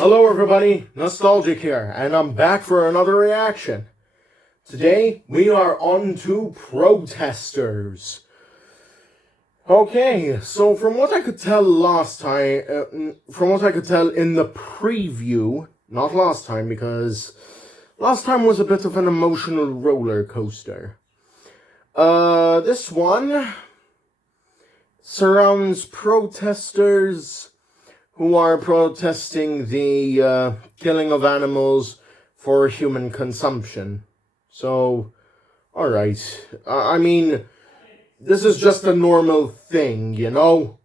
Hello everybody, Nostalgic here, and I'm back for another reaction. Today, we are on to Protestors. Okay, so from what I could tell last time, in the preview, not last time because last time was a bit of an emotional roller coaster. This one surrounds protesters who are protesting the killing of animals for human consumption. So, alright. I mean, this is just a normal thing, you know?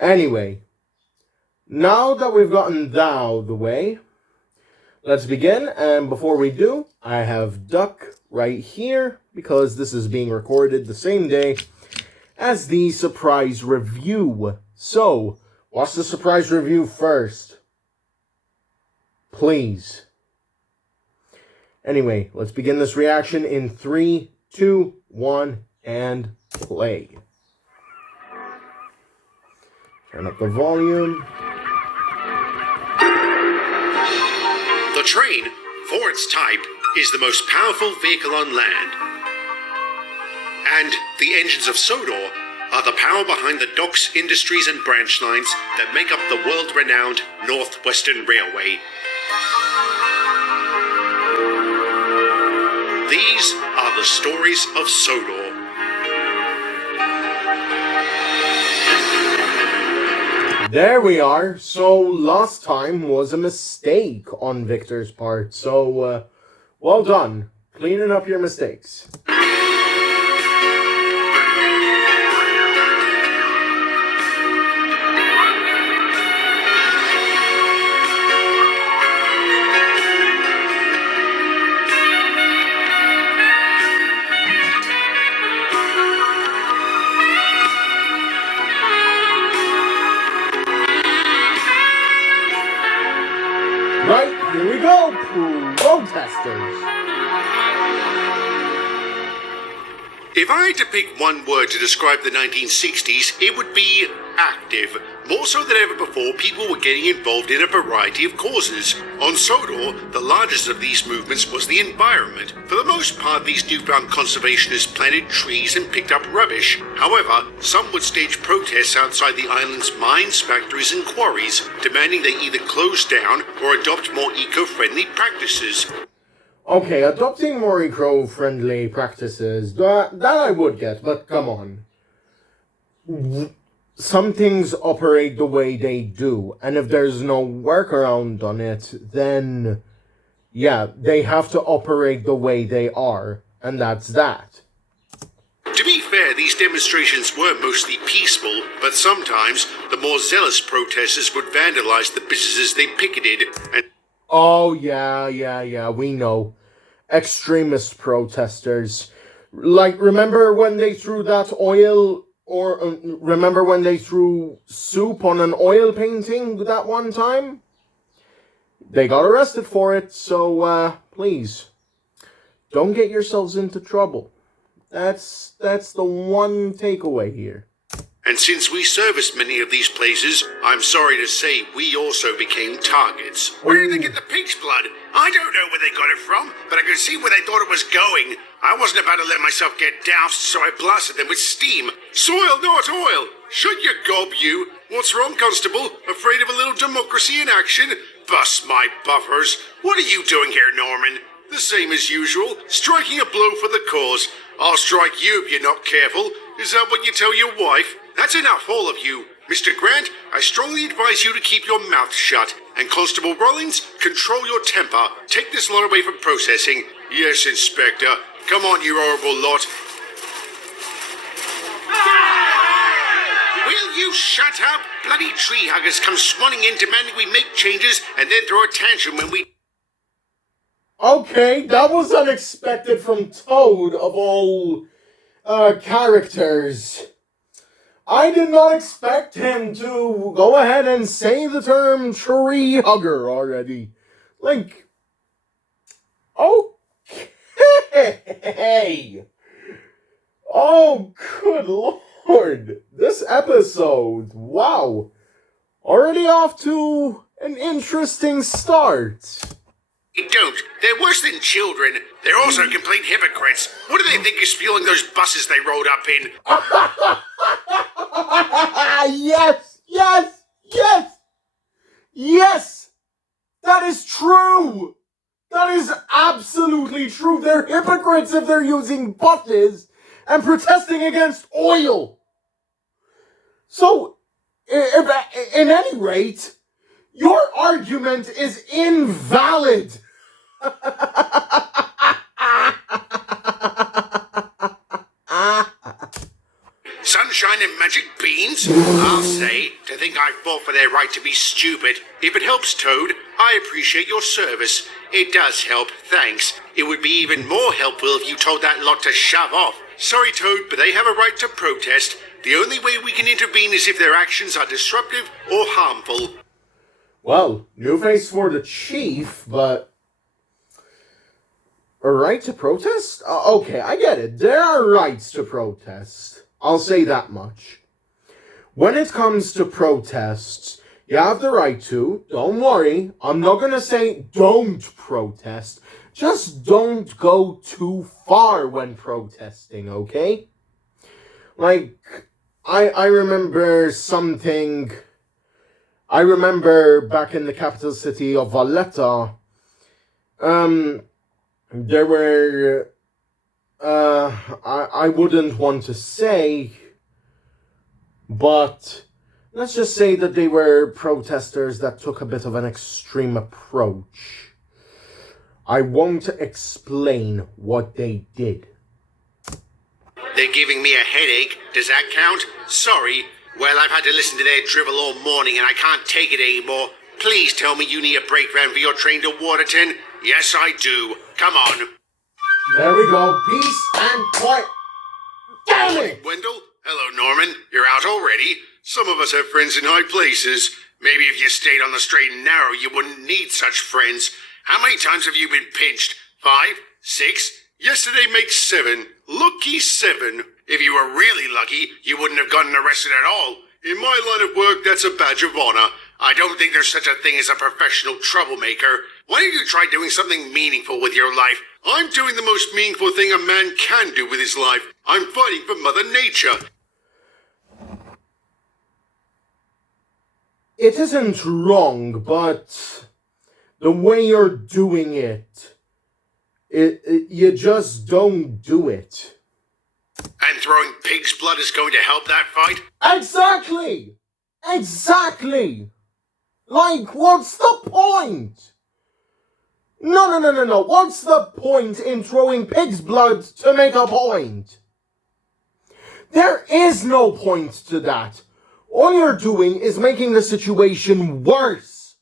Anyway, now that we've gotten that out of the way, let's begin. And before we do, I have Duck right here, because this is being recorded the same day as the surprise review. So, watch the surprise review first. Please. Anyway, let's begin this reaction in 3, 2, 1, and play. Turn up the volume. The train, for its type, is the most powerful vehicle on land. And the engines of Sodor are the power behind the docks, industries and branch lines that make up the world-renowned Northwestern Railway. These are the stories of Sodor. There we are. So last time was a mistake on Victor's part. So, well done. Cleaning up your mistakes. Right, here we go, Protestors. If I had to pick one word to describe the 1960s, it would be active. More so than ever before, people were getting involved in a variety of causes. On Sodor, the largest of these movements was the environment. For the most part, these newfound conservationists planted trees and picked up rubbish. However, some would stage protests outside the island's mines, factories and quarries, demanding they either close down or adopt more eco-friendly practices. Okay, adopting more eco-friendly practices, that I would get, but come on. Some things operate the way they do, and if there's no workaround on it, then, yeah, they have to operate the way they are, and that's that. To be fair, these demonstrations were mostly peaceful, but sometimes the more zealous protesters would vandalize the businesses they picketed and... Oh, yeah, we know. Extremist protesters. Like, remember when they threw that oil, or remember when they threw soup on an oil painting that one time? They got arrested for it, so, please, don't get yourselves into trouble. That's the one takeaway here. And since we serviced many of these places, I'm sorry to say we also became targets. Where did they get the pig's blood? I don't know where they got it from, but I could see where they thought it was going. I wasn't about to let myself get doused, so I blasted them with steam. Soil, not oil! Shut your gob, you! What's wrong, Constable? Afraid of a little democracy in action? Bust my buffers! What are you doing here, Norman? The same as usual, striking a blow for the cause. I'll strike you if you're not careful. Is that what you tell your wife? That's enough, all of you. Mr. Grant, I strongly advise you to keep your mouth shut. And Constable Rollins, control your temper. Take this lot away from processing. Yes, Inspector. Come on, you horrible lot. Will you shut up? Bloody tree huggers come swanning in demanding we make changes and then throw a tantrum when we... Okay, that was unexpected from Toad, of all characters. I did not expect him to go ahead and say the term tree hugger already. Like, okay. Oh, good lord. This episode, wow. Already off to An interesting start. They don't. They're worse than children. They're also complete hypocrites. What do they think is fueling those buses they rode up in? Yes, yes, yes, yes. That is true. That is absolutely true. They're hypocrites if they're using buses and protesting against oil. So, in any rate, your argument is invalid. Sunshine and magic beans? I'll say, to think I fought for their right to be stupid. If it helps, Toad, I appreciate your service. It does help, thanks. It would be even more helpful if you told that lot to shove off. Sorry, Toad, but they have a right to protest. The only way we can intervene is if their actions are disruptive or harmful. Well, new face for the chief, but a right to protest? Okay, I get it. There are rights to protest. I'll say that much. When it comes to protests, you have the right to. Don't worry. I'm not going to say don't protest. Just don't go too far when protesting, okay? Like, I remember something. I remember back in the capital city of Valletta, there were, I wouldn't want to say, but let's just say that they were protesters that took a bit of an extreme approach. I won't explain what they did. They're giving me a headache. Does that count? Sorry. Well, I've had to listen to their drivel all morning and I can't take it anymore. Please tell me you need a break round for your train to Waterton. Yes, I do. Come on. There we go. Peace and quiet. Damn it! Wendell? Hello, Norman. You're out already? Some of us have friends in high places. Maybe if you stayed on the straight and narrow, you wouldn't need such friends. How many times have you been pinched? 5? 6? Yesterday makes 7. Lucky 7. If you were really lucky, you wouldn't have gotten arrested at all. In my line of work, that's a badge of honor. I don't think there's such a thing as a professional troublemaker. Why don't you try doing something meaningful with your life? I'm doing the most meaningful thing a man can do with his life. I'm fighting for Mother Nature. It isn't wrong, but the way you're doing it, you just don't do it. And throwing pig's blood is going to help that fight? Exactly! Exactly! Like, what's the point? No. What's the point in throwing pig's blood to make a point? There is no point to that. All you're doing is making the situation worse.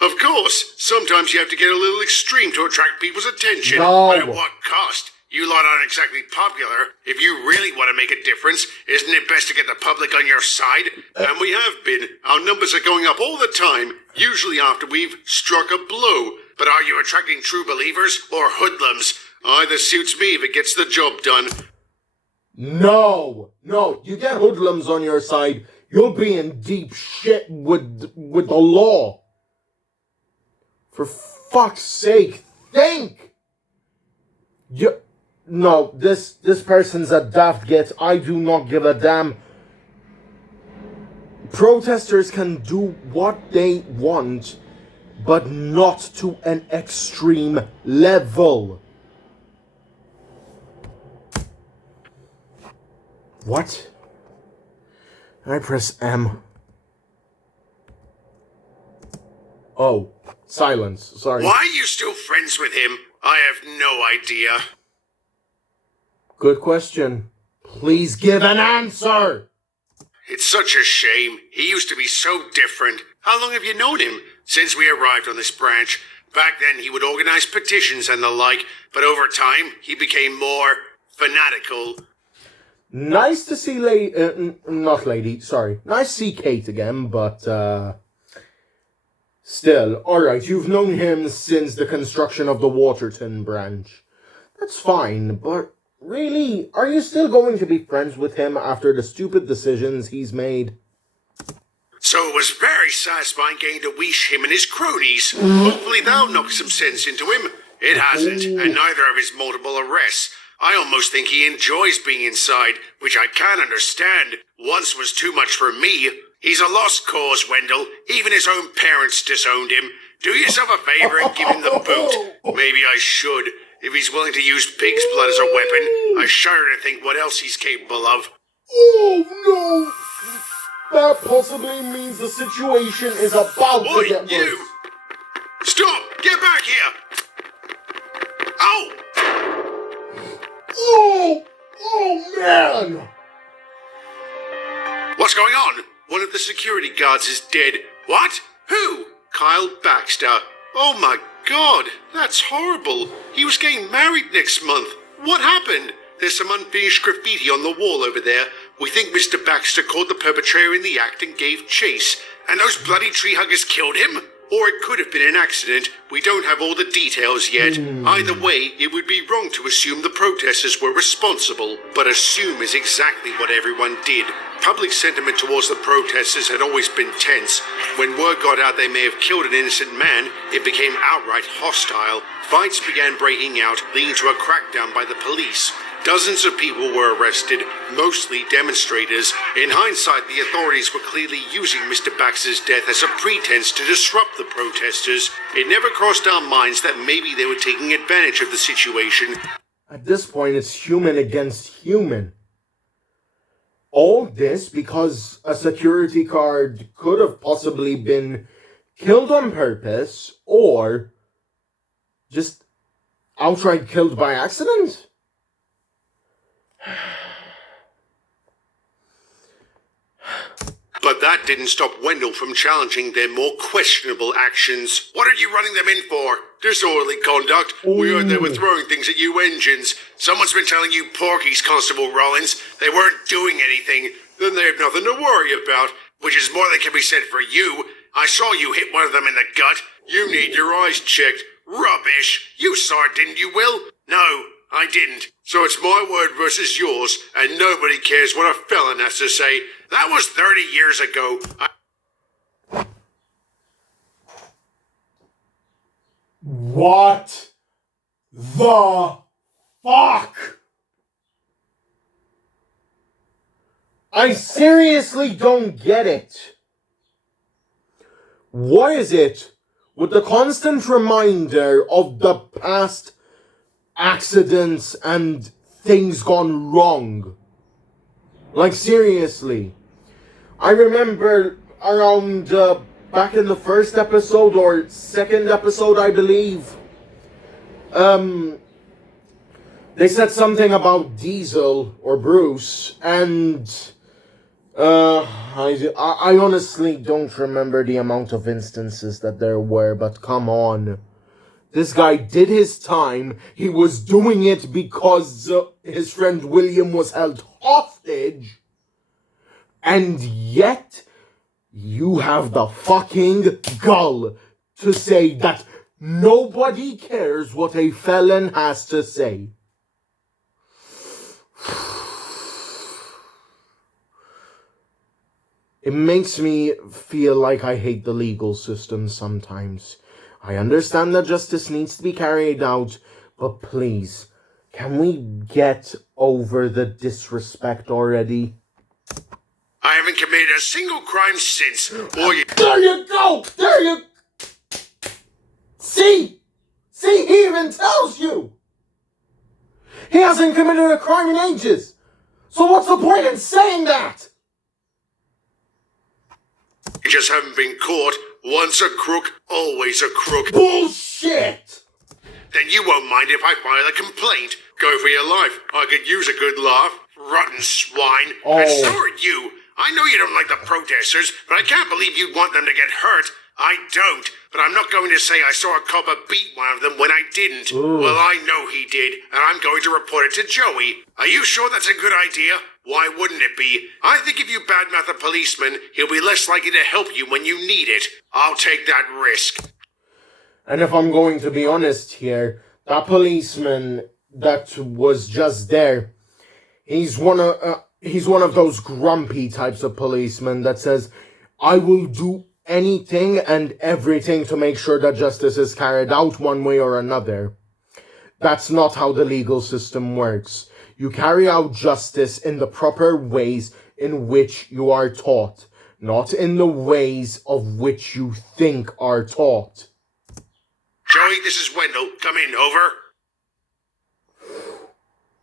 Of course, sometimes you have to get a little extreme to attract people's attention. No. But at what cost? You lot aren't exactly popular. If you really want to make a difference, isn't it best to get the public on your side? And we have been. Our numbers are going up all the time, usually after we've struck a blow. But are you attracting true believers or hoodlums? Either suits me if it gets the job done. No. You get hoodlums on your side, you'll be in deep shit with the law. For fuck's sake, think! No, this person's a daft git. I do not give a damn. Protesters can do what they want, but not to an extreme level. What? I press M. Oh, silence. Sorry. Why are you still friends with him? I have no idea. Good question. Please give an answer! It's such a shame. He used to be so different. How long have you known him? Since we arrived on this branch. Back then he would organize petitions and the like, but over time he became more fanatical. Nice to see not lady, sorry. Nice to see Kate again, but still. Alright, you've known him since the construction of the Waterton branch. That's fine, but really, are you still going to be friends with him after the stupid decisions he's made? So it was very satisfying getting to weesh him and his cronies. Hopefully that'll knock some sense into him. It hasn't, and neither of his multiple arrests. I almost think he enjoys being inside, which I can't understand. Once was too much for me. He's a lost cause, Wendell. Even his own parents disowned him. Do yourself a favor and give him the boot. Maybe I should. If he's willing to use pig's blood as a weapon, I shudder to think what else he's capable of. Oh no! That possibly means the situation is about to get worse. You! Stop! Get back here! Ow! Oh man! What's going on? One of the security guards is dead. What? Who? Kyle Baxter. Oh my god, that's horrible. He was getting married next month. What happened? There's some unfinished graffiti on the wall over there. We think Mr. Baxter caught the perpetrator in the act and gave chase. And those bloody tree huggers killed him? Or it could have been an accident. We don't have all the details yet. Either way, it would be wrong to assume the protesters were responsible. But assume is exactly what everyone did. Public sentiment towards the protesters had always been tense. When word got out they may have killed an innocent man, it became outright hostile. Fights began breaking out, leading to a crackdown by the police. Dozens of people were arrested, mostly demonstrators. In hindsight, the authorities were clearly using Mr. Baxter's death as a pretense to disrupt the protesters. It never crossed our minds that maybe they were taking advantage of the situation. At this point, it's human against human. All this because a security guard could have possibly been killed on purpose or just outright killed by accident. But that didn't stop Wendell from challenging their more questionable actions. What are you running them in for? Disorderly conduct. We heard they were throwing things at you engines. Someone's been telling you porkies, Constable Rollins. They weren't doing anything. Then they have nothing to worry about. Which is more than can be said for you. I saw you hit one of them in the gut. You need your eyes checked. Rubbish. You saw it, didn't you, Will? No, I didn't. So it's my word versus yours, and nobody cares what a felon has to say. That was 30 years ago. What the fuck? I seriously don't get it. What is it with the constant reminder of the past accidents and things gone wrong? Like, seriously. I remember around back in the first episode or second episode, I believe, they said something about Diesel or Bruce, and I honestly don't remember the amount of instances that there were, but come on. This guy did his time. He was doing it because his friend William was held hostage. And yet, you have the fucking gall to say that nobody cares what a felon has to say. It makes me feel like I hate the legal system sometimes. I understand that justice needs to be carried out, but please, can we get over the disrespect already? I haven't committed a single crime since. There you go! There you... See? He even tells you! He hasn't committed a crime in ages! So what's the point in saying that? You just haven't been caught. Once a crook, always a crook. Bullshit! Then you won't mind if I file a complaint. Go for your life. I could use a good laugh. Rotten swine. And so are you. I know you don't like the protesters, but I can't believe you'd want them to get hurt. I don't. But I'm not going to say I saw a copper beat one of them when I didn't. Well, I know he did, and I'm going to report it to Joey. Are you sure that's a good idea? Why wouldn't it be? I think if you badmouth a policeman, he'll be less likely to help you when you need it. I'll take that risk. And if I'm going to be honest here, that policeman that was just there, he's one of those grumpy types of policemen that says, I will do anything and everything to make sure that justice is carried out one way or another. That's not how the legal system works. You carry out justice in the proper ways in which you are taught, not in the ways of which you think are taught. Joey, this is Wendell. Come in, over.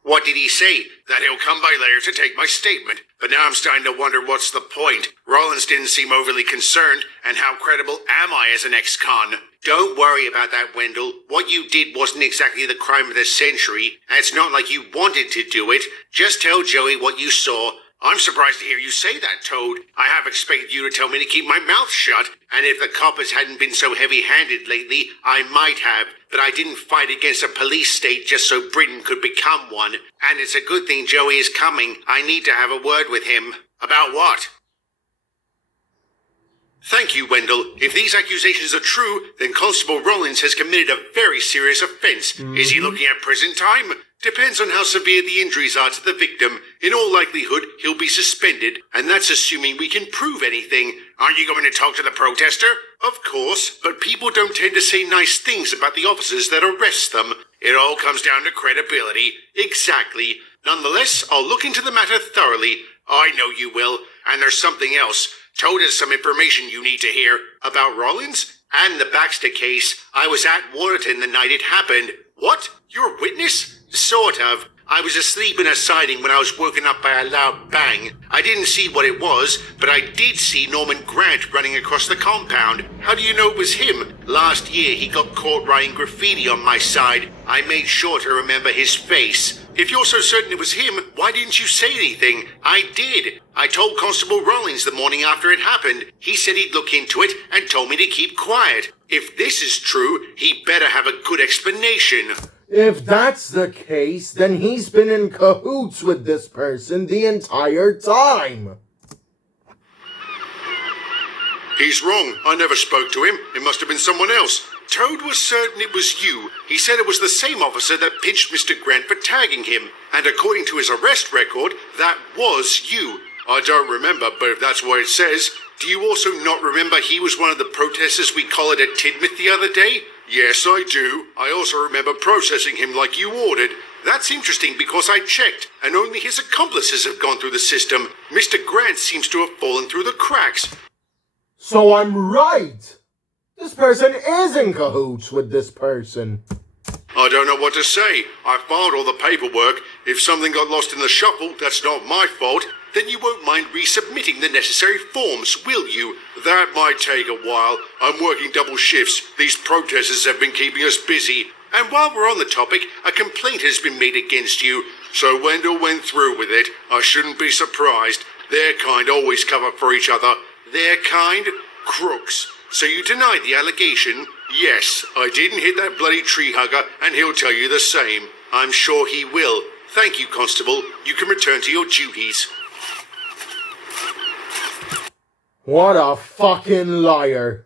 What did he say? That he'll come by later to take my statement. But now I'm starting to wonder what's the point. Rollins didn't seem overly concerned, and how credible am I as an ex-con? Don't worry about that, Wendell. What you did wasn't exactly the crime of the century, and it's not like you wanted to do it. Just tell Joey what you saw. I'm surprised to hear you say that, Toad. I have expected you to tell me to keep my mouth shut, and if the coppers hadn't been so heavy-handed lately, I might have. But I didn't fight against a police state just so Britain could become one. And it's a good thing Joey is coming. I need to have a word with him. About what? Thank you, Wendell. If these accusations are true, then Constable Rollins has committed a very serious offense. Is he looking at prison time? Depends on how severe the injuries are to the victim. In all likelihood, he'll be suspended, and that's assuming we can prove anything. Aren't you going to talk to the protester? Of course, but people don't tend to say nice things about the officers that arrest them. It all comes down to credibility. Exactly. Nonetheless, I'll look into the matter thoroughly. I know you will. And there's something else. Toad has some information you need to hear. About Rollins? And the Baxter case. I was at Waterton the night it happened. What? You're a witness? Sort of. I was asleep in a siding when I was woken up by a loud bang. I didn't see what it was, but I did see Norman Grant running across the compound. How do you know it was him? Last year he got caught writing graffiti on my side. I made sure to remember his face. If you're so certain it was him, why didn't you say anything? I did. I told Constable Rollins the morning after it happened. He said he'd look into it and told me to keep quiet. If this is true, he better have a good explanation. If that's the case, then he's been in cahoots with this person the entire time. He's wrong. I never spoke to him. It must have been someone else. Toad was certain it was you. He said it was the same officer that pinched Mr. Grant for tagging him. And according to his arrest record, that was you. I don't remember, but if that's what it says, do you also not remember he was one of the protesters we collared at Tidmouth the other day? Yes, I do. I also remember processing him like you ordered. That's interesting because I checked, and only his accomplices have gone through the system. Mr. Grant seems to have fallen through the cracks. So I'm right. This person is in cahoots with this person. I don't know what to say. I filed all the paperwork. If something got lost in the shuffle, that's not my fault. Then you won't mind resubmitting the necessary forms, will you? That might take a while. I'm working double shifts. These protesters have been keeping us busy. And while we're on the topic, a complaint has been made against you. So Wendell went through with it. I shouldn't be surprised. Their kind always cover for each other. Their kind? Crooks. So you denied the allegation? Yes, I didn't hit that bloody tree hugger, and he'll tell you the same. I'm sure he will. Thank you, Constable. You can return to your duties. What a fucking liar.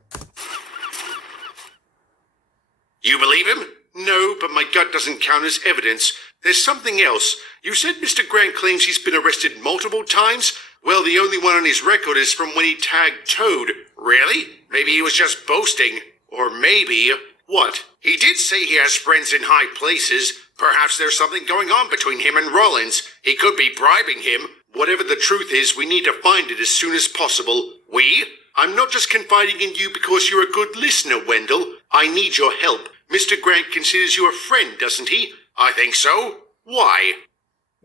You believe him? No, but my gut doesn't count as evidence. There's something else. You said Mr. Grant claims he's been arrested multiple times? Well, the only one on his record is from when he tagged Toad. Really? Maybe he was just boasting. Or maybe... What? He did say he has friends in high places. Perhaps there's something going on between him and Rollins. He could be bribing him. Whatever the truth is, we need to find it as soon as possible. We? I'm not just confiding in you because you're a good listener, Wendell. I need your help. Mr. Grant considers you a friend, doesn't he? I think so. Why?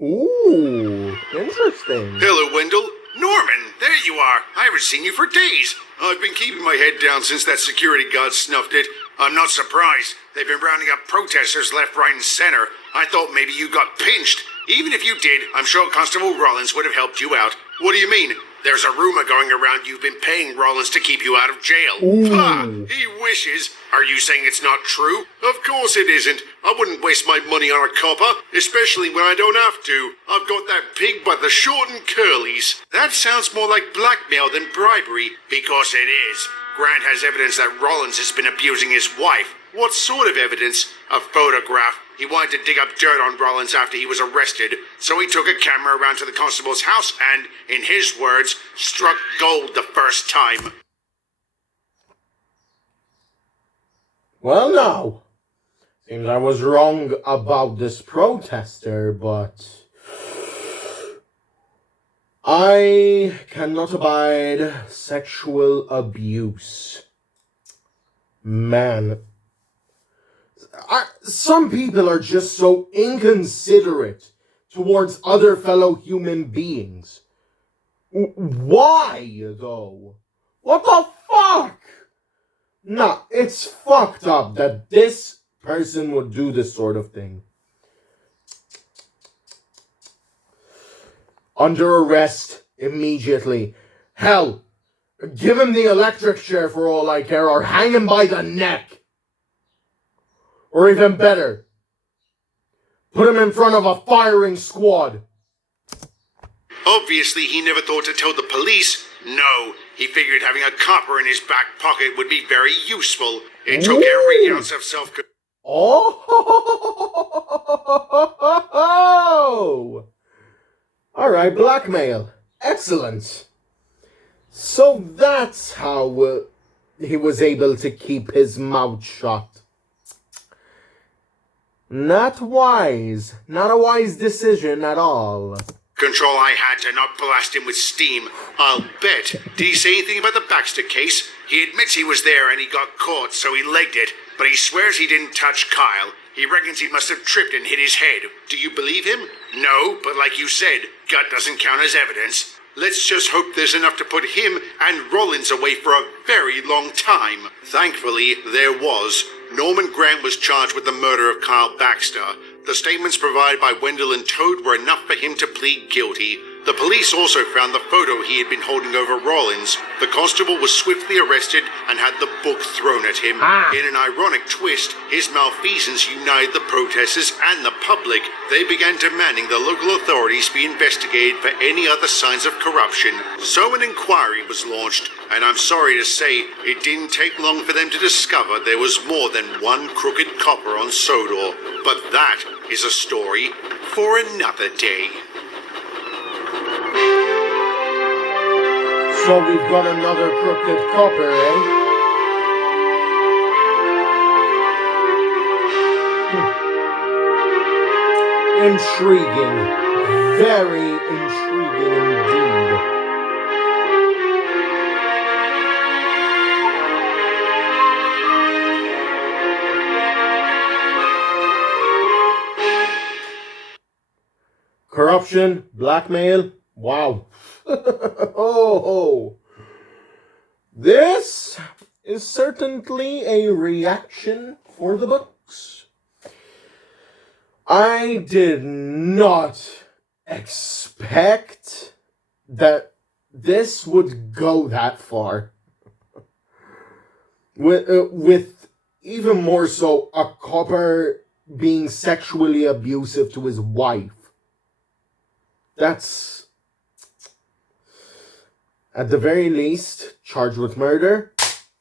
Ooh, interesting. Hello, Wendell. Norman, there you are. I haven't seen you for days. I've been keeping my head down since that security guard snuffed it. I'm not surprised. They've been rounding up protesters left, right, and center. I thought maybe you got pinched. Even if you did, I'm sure Constable Rollins would have helped you out. What do you mean? There's a rumor going around you've been paying Rollins to keep you out of jail. Ha! He wishes. Are you saying it's not true? Of course it isn't. I wouldn't waste my money on a copper, especially when I don't have to. I've got that pig by the short and curlies. That sounds more like blackmail than bribery, because it is. Grant has evidence that Rollins has been abusing his wife. What sort of evidence? A photograph. He wanted to dig up dirt on Rollins after he was arrested, so he took a camera around to the constable's house and, in his words, struck gold the first time. Well, now, seems I was wrong about this protester, but I cannot abide sexual abuse. Man, some people are just so inconsiderate towards other fellow human beings. Why, though? What the fuck? Nah, it's fucked up that this person would do this sort of thing. Under arrest immediately. Hell, give him the electric chair for all I care, or hang him by the neck. Or even better, put him in front of a firing squad. Obviously, he never thought to tell the police. No, he figured having a copper in his back pocket would be very useful. It took every ounce of self-control. Oh! Alright, blackmail. Excellent. So that's how he was able to keep his mouth shut. Not wise. Not a wise decision at all. Control I had to not blast him with steam. I'll bet. Did he say anything about the Baxter case? He admits he was there and he got caught, so he legged it. But he swears he didn't touch Kyle. He reckons he must have tripped and hit his head. Do you believe him? No, but like you said, gut doesn't count as evidence. Let's just hope there's enough to put him and Rollins away for a very long time. Thankfully, there was. Norman Grant was charged with the murder of Kyle Baxter. The statements provided by Wendell and Toad were enough for him to plead guilty. The police also found the photo he had been holding over Rollins. The constable was swiftly arrested and had the book thrown at him. In an ironic twist, his malfeasance united the protesters and the public. They began demanding the local authorities be investigated for any other signs of corruption. So an inquiry was launched, and I'm sorry to say, it didn't take long for them to discover there was more than one crooked copper on Sodor. But that is a story for another day. So we've got another crooked copper, eh? Intriguing. Very intriguing indeed. Corruption, blackmail, wow. Oh, this is certainly a reaction for the books. I did not expect that this would go that far. With even more so a copper being sexually abusive to his wife. That's, at the very least, charged with murder.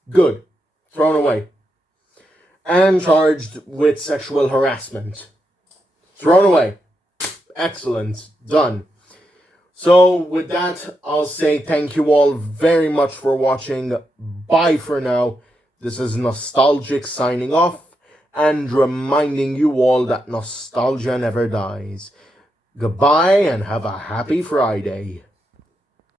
Good. Thrown away. And charged with sexual harassment. Thrown away. Excellent. Done. So, with that, I'll say thank you all very much for watching. Bye for now. This is Nostalgic signing off and reminding you all that nostalgia never dies. Goodbye and have a happy Friday.